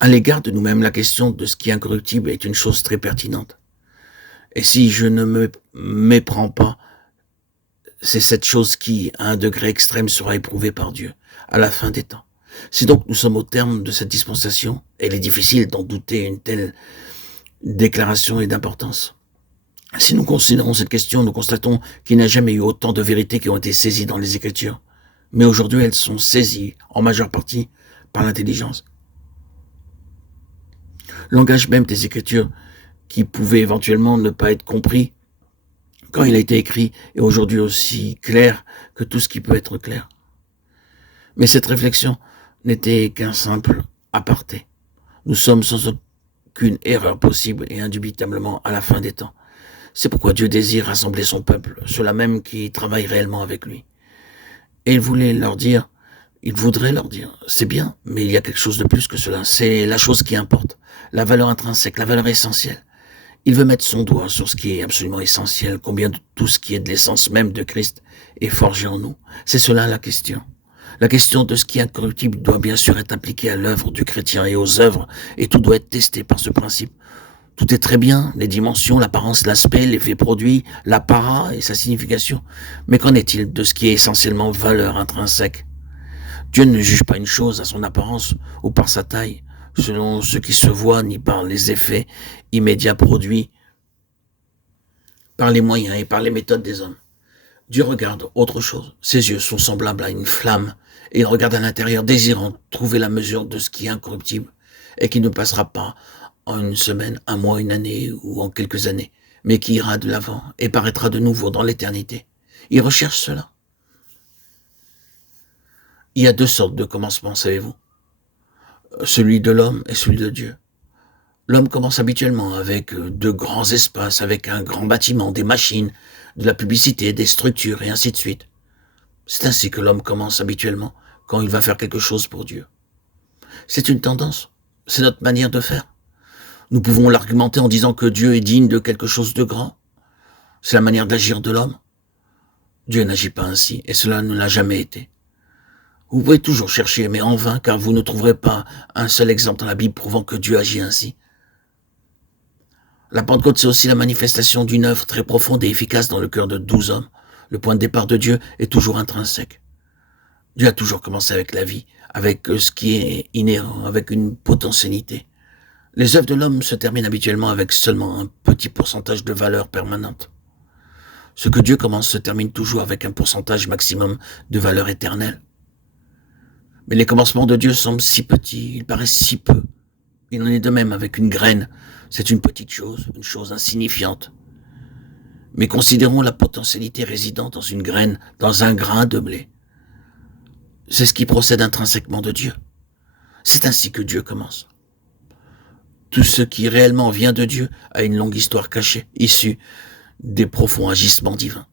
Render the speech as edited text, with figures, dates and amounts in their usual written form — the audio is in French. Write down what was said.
À l'égard de nous-mêmes, la question de ce qui est incorruptible est une chose très pertinente. Et si je ne me méprends pas, c'est cette chose qui, à un degré extrême, sera éprouvée par Dieu, à la fin des temps. Si donc nous sommes au terme de cette dispensation, et il est difficile d'en douter une telle déclaration est d'importance. Si nous considérons cette question, nous constatons qu'il n'y a jamais eu autant de vérités qui ont été saisies dans les Écritures. Mais aujourd'hui, elles sont saisies, en majeure partie, par l'intelligence. Le langage même des Écritures, qui pouvait éventuellement ne pas être compris quand il a été écrit, est aujourd'hui aussi clair que tout ce qui peut être clair. Mais cette réflexion n'était qu'un simple aparté. Nous sommes sans aucune erreur possible et indubitablement à la fin des temps. C'est pourquoi Dieu désire rassembler son peuple, ceux-là même qui travaillent réellement avec lui. Et il voudrait leur dire, c'est bien, mais il y a quelque chose de plus que cela. C'est la chose qui importe, la valeur intrinsèque, la valeur essentielle. Il veut mettre son doigt sur ce qui est absolument essentiel, combien de tout ce qui est de l'essence même de Christ est forgé en nous. C'est cela la question. La question de ce qui est incorruptible doit bien sûr être appliquée à l'œuvre du chrétien et aux œuvres, et tout doit être testé par ce principe. Tout est très bien, les dimensions, l'apparence, l'aspect, l'effet produit, l'apparat et sa signification. Mais qu'en est-il de ce qui est essentiellement valeur intrinsèque? Dieu ne juge pas une chose à son apparence ou par sa taille, selon ce qui se voit, ni par les effets immédiats produits par les moyens et par les méthodes des hommes. Dieu regarde autre chose. Ses yeux sont semblables à une flamme, et il regarde à l'intérieur, désirant trouver la mesure de ce qui est incorruptible, et qui ne passera pas en une semaine, un mois, une année ou en quelques années, mais qui ira de l'avant et paraîtra de nouveau dans l'éternité. Il recherche cela. Il y a deux sortes de commencements, savez-vous? Celui de l'homme et celui de Dieu. L'homme commence habituellement avec de grands espaces, avec un grand bâtiment, des machines, de la publicité, des structures et ainsi de suite. C'est ainsi que l'homme commence habituellement quand il va faire quelque chose pour Dieu. C'est une tendance, c'est notre manière de faire. Nous pouvons l'argumenter en disant que Dieu est digne de quelque chose de grand. C'est la manière d'agir de l'homme. Dieu n'agit pas ainsi, et cela ne l'a jamais été. Vous pouvez toujours chercher, mais en vain, car vous ne trouverez pas un seul exemple dans la Bible prouvant que Dieu agit ainsi. La Pentecôte, c'est aussi la manifestation d'une œuvre très profonde et efficace dans le cœur de 12 hommes. Le point de départ de Dieu est toujours intrinsèque. Dieu a toujours commencé avec la vie, avec ce qui est inhérent, avec une potentialité. Les œuvres de l'homme se terminent habituellement avec seulement un petit pourcentage de valeur permanente. Ce que Dieu commence se termine toujours avec un pourcentage maximum de valeur éternelle. Mais les commencements de Dieu semblent si petits, ils paraissent si peu. Il en est de même avec une graine. C'est une petite chose, une chose insignifiante. Mais considérons la potentialité résidant dans une graine, dans un grain de blé. C'est ce qui procède intrinsèquement de Dieu. C'est ainsi que Dieu commence. Tout ce qui réellement vient de Dieu a une longue histoire cachée, issue des profonds agissements divins.